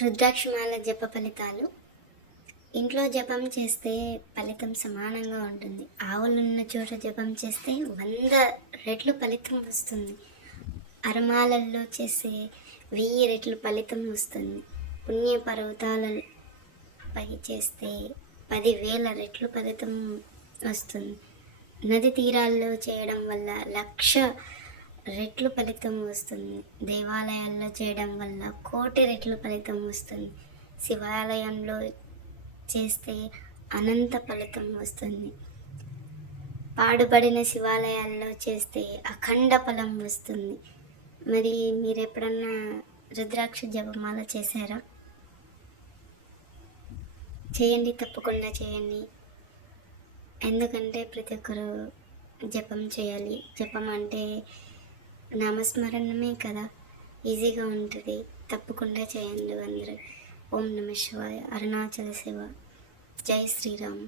రుద్రాక్షమాల జప ఫలితాలు. ఇంట్లో జపం చేస్తే ఫలితం సమానంగా ఉంటుంది. ఆవులున్న చోట జపం చేస్తే 100 రెట్లు ఫలితం వస్తుంది. అరమాలల్లో చేసే 1000 రెట్లు ఫలితం వస్తుంది. పుణ్య పర్వతాలపై చేస్తే 10,000 రెట్లు ఫలితం వస్తుంది. నది తీరాల్లో చేయడం వల్ల 1,00,000 రెట్లు ఫలితం వస్తుంది. దేవాలయాల్లో చేయడం వల్ల 1,00,00,000 రెట్లు ఫలితం వస్తుంది. శివాలయంలో చేస్తే అనంత ఫలితం వస్తుంది. పాడుబడిన శివాలయాల్లో చేస్తే అఖండ ఫలం వస్తుంది. మరి మీరు ఎప్పుడన్నా రుద్రాక్ష జపమాల చేశారా? చేయండి, తప్పకుండా చేయండి. ఎందుకంటే ప్రతి ఒక్కరు జపం చేయాలి. జపం అంటే నామస్మరణమే కదా, ఈజీగా ఉంటుంది. తప్పకుండా చేయండి అందరూ. ఓం నమః శివాయ. అరుణాచల శివ. జై శ్రీరామ్.